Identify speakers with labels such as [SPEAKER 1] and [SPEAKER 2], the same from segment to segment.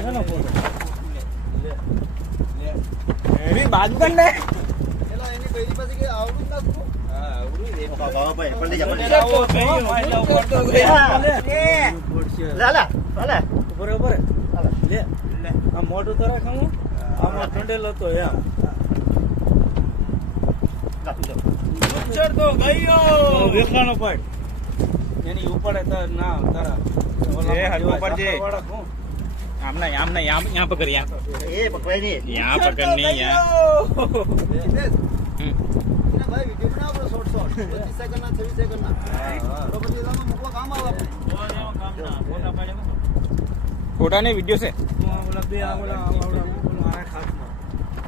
[SPEAKER 1] એનો બાજુ કર
[SPEAKER 2] એલા એની બૈરી પાસે કે આવડું જ નતું.
[SPEAKER 3] હા, અવળું રે.
[SPEAKER 4] ભાઈ પલટી જા પલટી
[SPEAKER 3] આવો ગયો, મારી ઉપર તો ગયા. લે.
[SPEAKER 4] જા લા લા
[SPEAKER 1] ઉપર ઉપર લે લે આ મોઢું તો રાખ હું આમાં ઠંડેલો તો એમ
[SPEAKER 3] કલર તો ગયો
[SPEAKER 1] દેખાણો પણ એની ઉપર ના તારા
[SPEAKER 5] એ હલકો
[SPEAKER 1] પર જે
[SPEAKER 5] આમ નહીં આમ નહીં આમ યહાં પકડ યહાં
[SPEAKER 4] એ પકડાય નહીં
[SPEAKER 3] યહાં
[SPEAKER 2] પકડ
[SPEAKER 5] નહીં
[SPEAKER 2] યાર ભાઈ વિડિયો બનાવો શોર્ટ શોર્ટ 25 સેકન્ડ ના 30 સેકન્ડ કામ આવે આપણે
[SPEAKER 5] ફોટા ને
[SPEAKER 1] વિડિયો છે ઓલા બે આ ઓલા ઓલા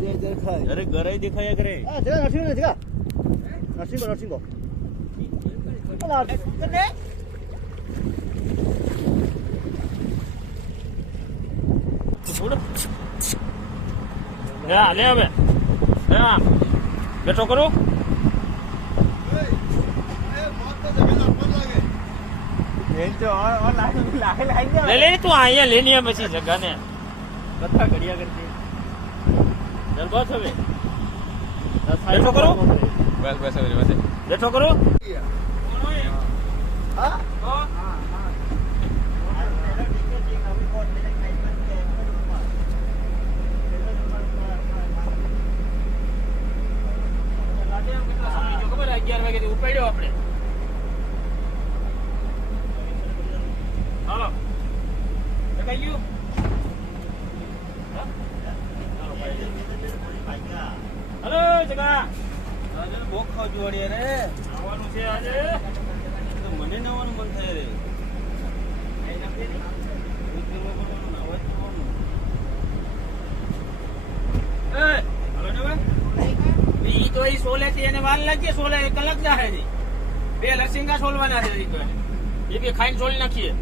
[SPEAKER 1] દે
[SPEAKER 2] દેખાય.
[SPEAKER 1] અરે ઘરે. દેખાયા કરે
[SPEAKER 4] જરા નરસિંહ ને નરસિંહ કો નરસિંહ કો અલા કને
[SPEAKER 5] લે લે હવે. હા બેઠો કરું.
[SPEAKER 2] એ, મોત તો જમીન આપવા લાગે.
[SPEAKER 5] લે લે તું અહીંયા લેની આ પછી જગા ને કથા ઘડિયા કરતી ચાલ બસ હવે બેઠો કરું. બસ બસ હવે બસ બેઠો કરું.
[SPEAKER 2] હા?
[SPEAKER 5] અગિયાર વાગે ઉપાડ્યો આપણે. જગા.
[SPEAKER 1] આજે બોખો જોડીએ રે
[SPEAKER 5] આવવાનું છે આજે.
[SPEAKER 1] તો મને નવાનું મન થાય રે. ઉતરવું પડવાનું ને અવાજ કરવાનું.
[SPEAKER 5] એ હાલો ને હવે ઈ તો ઈ સોલે થી એને વાર લાગીએ સોલે એક કલાક જાહે જી બે લસિંગા સોલવાના છે ઈ તો એ બી ખાઈને સોલી નાખીએ.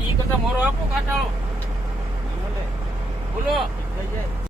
[SPEAKER 5] ઈ કરતા મોરો આપો કાટાળો. બોલો.
[SPEAKER 1] જાય.